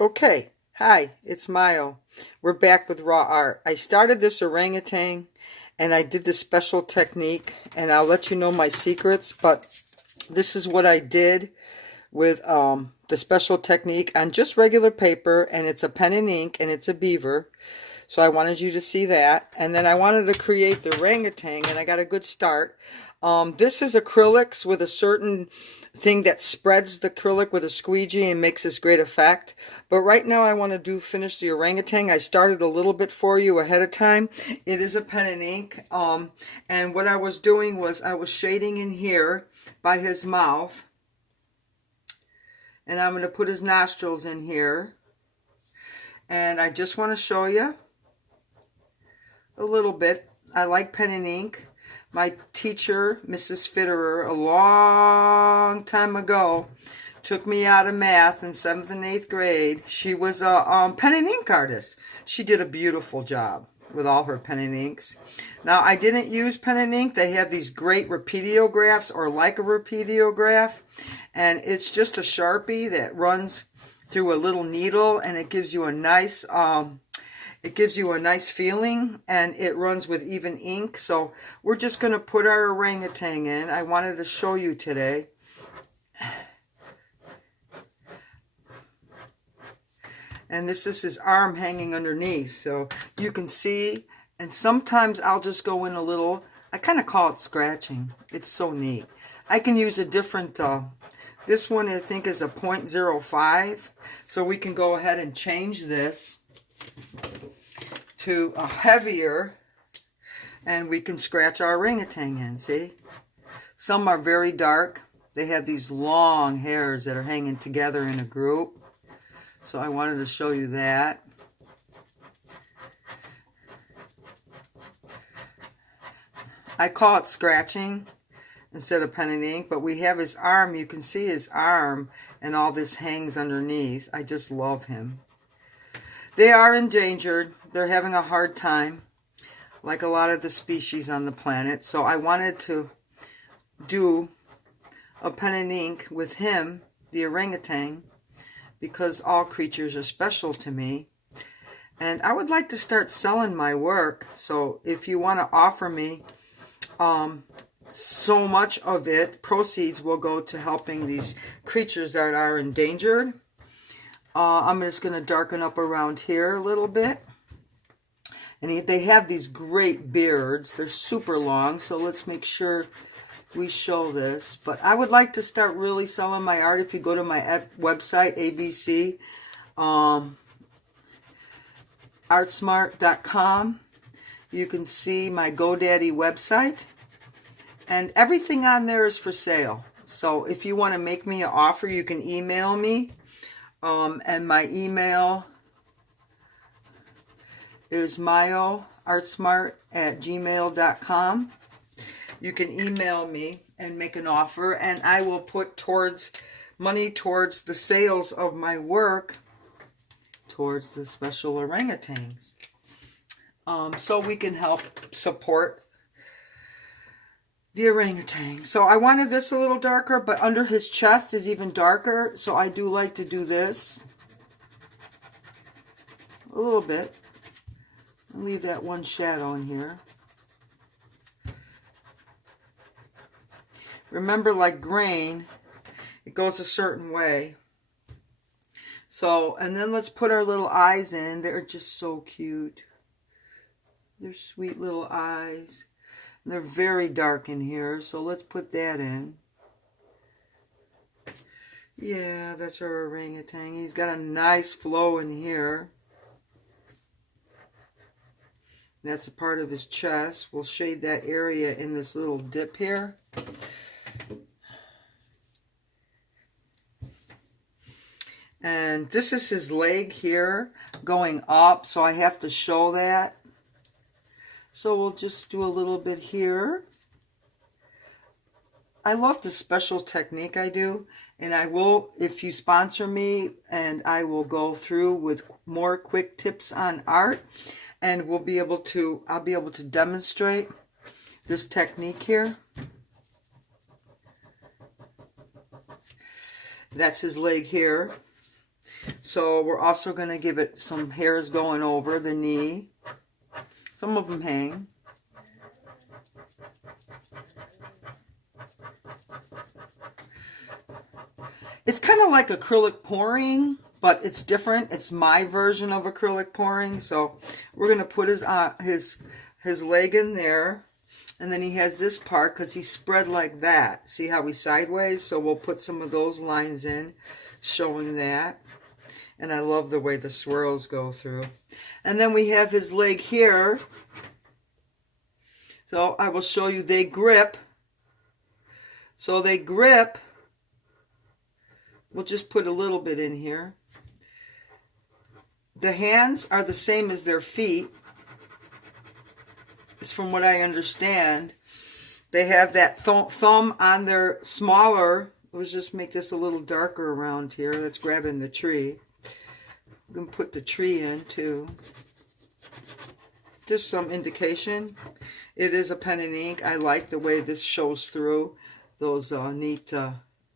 Okay, hi, it's Mayo. We're back with raw art. I started this orangutan and I did this special technique, and I'll let you know my secrets, but this is what I did with the special technique on just regular paper, and it's a pen and ink and it's a beaver. So I wanted you to see that. And then I wanted to create the orangutan, and I got a good start. This is acrylics with a certain thing that spreads the acrylic with a squeegee and makes this great effect. But right now I want to finish the orangutan. I started a little bit for you ahead of time. It is a pen and ink. And what I was doing was I was shading in here by his mouth. And I'm going to put his nostrils in here. And I just want to show you a little bit. I like pen and ink. My teacher, Mrs. Fitterer, a long time ago, took me out of math in 7th and 8th grade. She was a pen and ink artist. She did a beautiful job with all her pen and inks. Now, I didn't use pen and ink. They have these great repeatiographs, or like a repeatiograph, and it's just a Sharpie that runs through a little needle, and it gives you a nice feeling, and it runs with even ink. So we're just going to put our orangutan in. I wanted to show you today. And this is his arm hanging underneath, so you can see. And sometimes I'll just go in a little, I kind of call it scratching. It's so neat. I can use a different, this one I think is a 0.05. So we can go ahead and change this to a heavier, and we can scratch our orangutan in, see? Some are very dark. They have these long hairs that are hanging together in a group. So I wanted to show you that. I call it scratching instead of pen and ink, but we have his arm. You can see his arm and all this hangs underneath. I just love him. They are endangered. They're having a hard time, like a lot of the species on the planet. So I wanted to do a pen and ink with him, the orangutan, because all creatures are special to me. And I would like to start selling my work. So if you want to offer me so much of it, proceeds will go to helping these creatures that are endangered. I'm just going to darken up around here a little bit. And they have these great beards. They're super long, so let's make sure we show this. But I would like to start really selling my art. If you go to my website, ABC, artsmart.com, you can see my GoDaddy website. And everything on there is for sale. So if you want to make me an offer, you can email me. And my email is mayoartsmart@gmail.com. You can email me and make an offer, and I will put money towards the sales of my work towards the special orangutans. So we can help support the orangutan. So I wanted this a little darker, but under his chest is even darker. So I do like to do this a little bit. Leave that one shadow in here. Remember, like grain, it goes a certain way. So, and then let's put our little eyes in. They're just so cute. They're sweet little eyes. And they're very dark in here, so let's put that in. Yeah, that's our orangutan. He's got a nice flow in here. That's a part of his chest. We'll shade that area in this little dip here. And this is his leg here going up, so I have to show that. So we'll just do a little bit here. I love the special technique I do, and I will, if you sponsor me, and I will go through with more quick tips on art, and I'll be able to demonstrate this technique here. That's his leg here. So we're also going to give it some hairs going over the knee. Some of them hang. It's kind of like acrylic pouring, but it's different. It's my version of acrylic pouring. So we're going to put his leg in there. And then he has this part because he's spread like that. See how he's sideways? So we'll put some of those lines in, showing that. And I love the way the swirls go through. And then we have his leg here. So I will show you, they grip. So they grip. We'll just put a little bit in here. The hands are the same as their feet. It's from what I understand. They have that thumb on their smaller. Let's just make this a little darker around here. Let's grab in the tree. We can put the tree in too. Just some indication. It is a pen and ink. I like the way this shows through those neat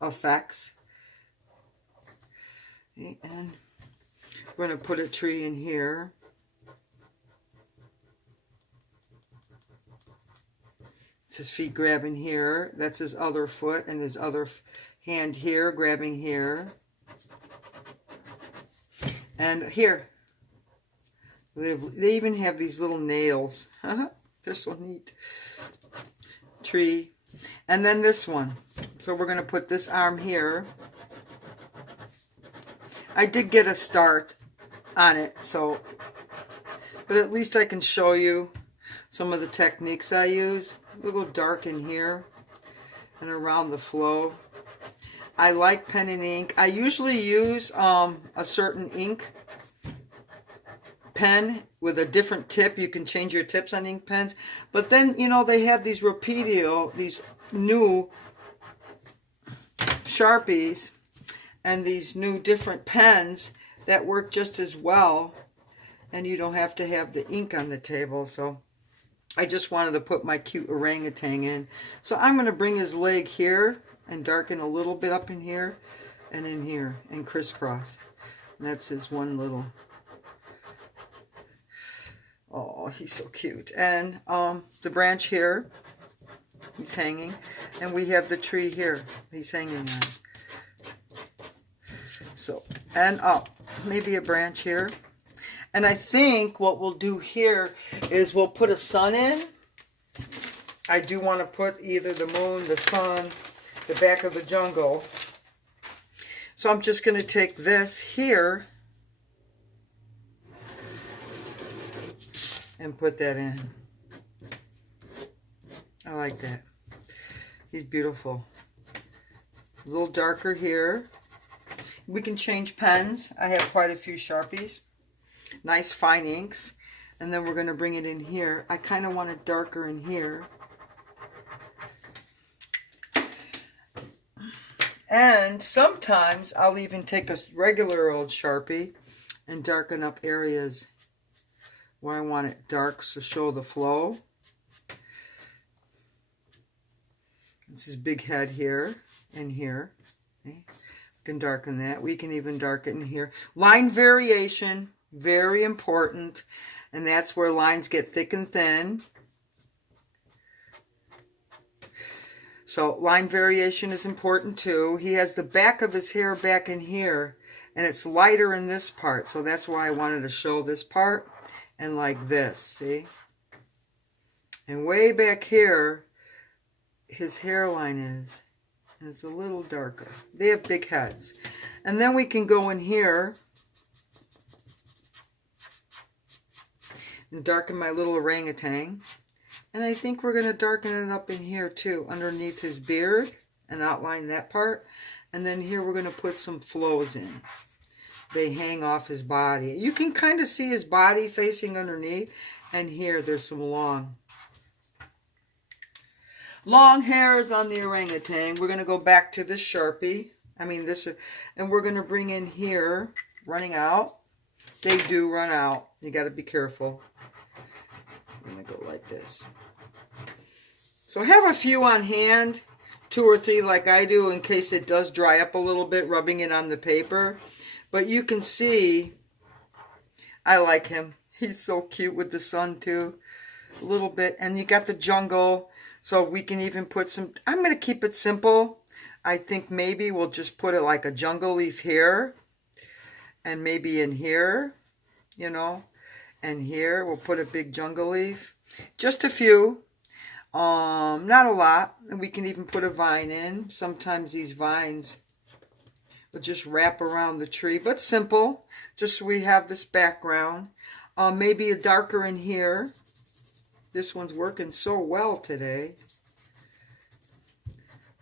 effects. Okay, and we're going to put a tree in here. It's his feet grabbing here. That's his other foot, and his other hand here grabbing here. And here. They even have these little nails. They're so neat. Tree. And then this one. So we're going to put this arm here. I did get a start on it, so, but at least I can show you some of the techniques I use. We'll go dark in here and around the flow. I like pen and ink. I usually use a certain ink pen with a different tip. You can change your tips on ink pens. But then, you know, they have these Rapidio, these new Sharpies, and these new different pens that work just as well. And you don't have to have the ink on the table. So I just wanted to put my cute orangutan in. So I'm going to bring his leg here and darken a little bit up in here and in here and crisscross. And that's his one little... Oh, he's so cute. And the branch here, he's hanging. And we have the tree here he's hanging on. So, and maybe a branch here. And I think what we'll do here is we'll put a sun in. I do want to put either the moon, the sun, the back of the jungle. So I'm just going to take this here and put that in. I like that. He's beautiful. A little darker here. We can change pens. I have quite a few Sharpies. Nice fine inks. And then we're going to bring it in here. I kind of want it darker in here. And sometimes I'll even take a regular old Sharpie and darken up areas where I want it dark to show the flow. This is big head here and here. Okay. We can darken that. We can even darken here. Line variation, very important. And that's where lines get thick and thin. So line variation is important too. He has the back of his hair back in here, and it's lighter in this part. So that's why I wanted to show this part. And like this, see? And way back here, his hairline is. And it's a little darker. They have big heads. And then we can go in here and darken my little orangutan. And I think we're going to darken it up in here too, underneath his beard, and outline that part. And then here we're going to put some flows in. They hang off his body. You can kind of see his body facing underneath. And here there's some long hairs on the orangutan. We're going to go back to this Sharpie. I mean this, and we're going to bring in here, running out. They do run out. You got to be careful. I'm going to go like this. So have a few on hand, 2 or 3 like I do, in case it does dry up a little bit, rubbing it on the paper. But you can see, I like him. He's so cute with the sun too. A little bit. And you got the jungle. So we can even put some, I'm going to keep it simple. I think maybe we'll just put it like a jungle leaf here. And maybe in here, you know. And here we'll put a big jungle leaf. Just a few. Not a lot. And we can even put a vine in. Sometimes these vines will just wrap around the tree. But simple. Just so we have this background. Maybe a darker in here. This one's working so well today.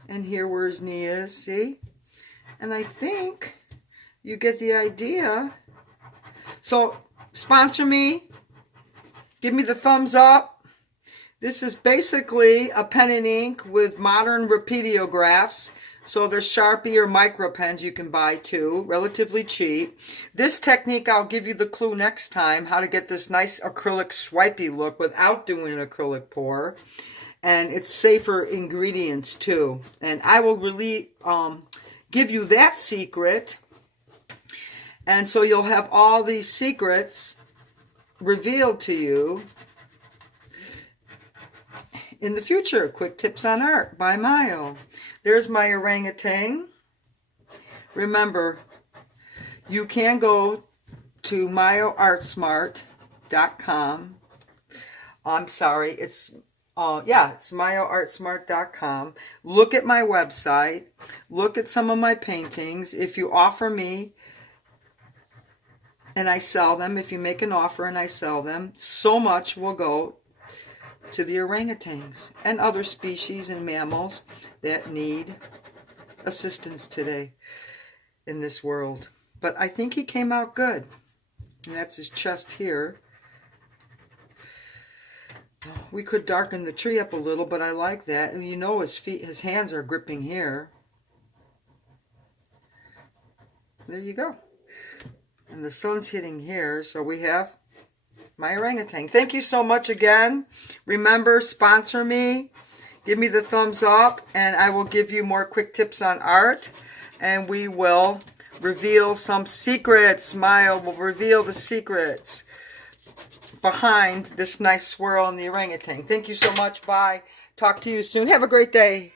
And here where his knee is, see? And I think you get the idea. So, sponsor me. Give me the thumbs up. This is basically a pen and ink with modern rapidiographs. So there's Sharpie or micro pens you can buy too, relatively cheap. This technique, I'll give you the clue next time, how to get this nice acrylic swipey look without doing an acrylic pour. And it's safer ingredients too. And I will really give you that secret. And so you'll have all these secrets revealed to you in the future. Quick Tips on Art by Mayo. There's my orangutan. Remember, you can go to mayoartsmart.com. I'm sorry, it's mayoartsmart.com. Look at my website. Look at some of my paintings. If you offer me and I sell them, if you make an offer and I sell them, so much will go to the orangutans and other species and mammals that need assistance today in this world. But I think he came out good. And that's his chest here. We could darken the tree up a little, but I like that. And you know his feet, his hands are gripping here. There you go. And the sun's hitting here, so we have my orangutan. Thank you so much again. Remember, sponsor me. Give me the thumbs up, and I will give you more quick tips on art. And we will reveal some secrets. Maya will reveal the secrets behind this nice swirl in the orangutan. Thank you so much. Bye. Talk to you soon. Have a great day.